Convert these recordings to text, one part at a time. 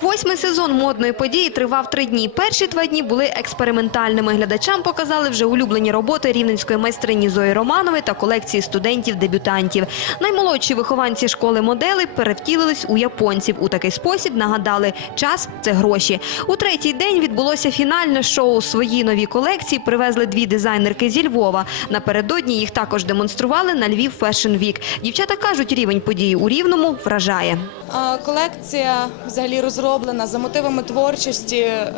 Восьмий сезон модної події тривав три дні. Перші два дні були експериментальними. Глядачам показали вже улюблені роботи рівненської майстрині Зої Романової та колекції студентів-дебютантів. Наймолодші вихованці школи моделей перевтілились у японців. У такий спосіб нагадали – час – це гроші. У третій день відбулося фінальне шоу. Свої нові колекції привезли дві дизайнерки зі Львова. Напередодні їх також демонстрували на Львів Fashion Week. Дівчата кажуть, рівень події у Рівному вражає. Колекція взагалі розроблена за мотивами творчості е,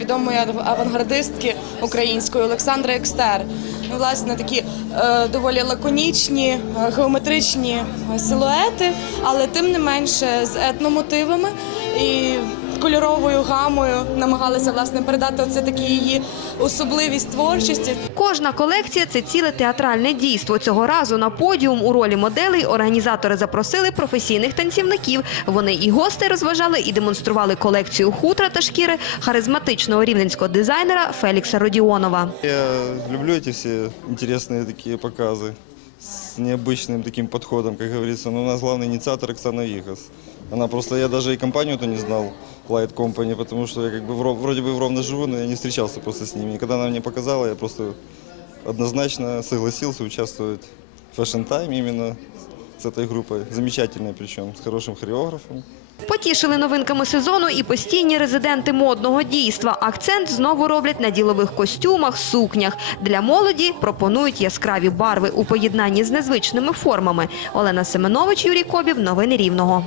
відомої ав- авангардистки української Олександри Екстер. Ну, власне, такі е, доволі лаконічні, е, геометричні силуети, але тим не менше з етномотивами і кольоровою гамою намагалися власне передати оце такі її особливість творчості. Кожна колекція – це ціле театральне дійство. Цього разу на подіум у ролі моделей організатори запросили професійних танцівників. Вони і гостей розважали, і демонстрували колекцію хутра та шкіри харизматичного рівненського дизайнера Фелікса Родіонова. Я люблю эти все интересные такие показы с необычным таким подходом, как говорится. Но у нас главный инициатор Оксана Вихас. Она просто, я даже и компанию-то не знал, Light Company, потому что я как бы в Ро- вроде бы в Ровно живу, но я не встречался просто с ними. И когда она мне показала, я просто однозначно согласился участвовать в Fashion Time именно с этой группой. Замечательной причем, с хорошим хореографом. Потішили новинками сезону і постійні резиденти модного дійства. Акцент знову роблять на ділових костюмах, сукнях. Для молоді пропонують яскраві барви у поєднанні з незвичними формами. Олена Семенович, Юрій Кобів. Новини Рівного.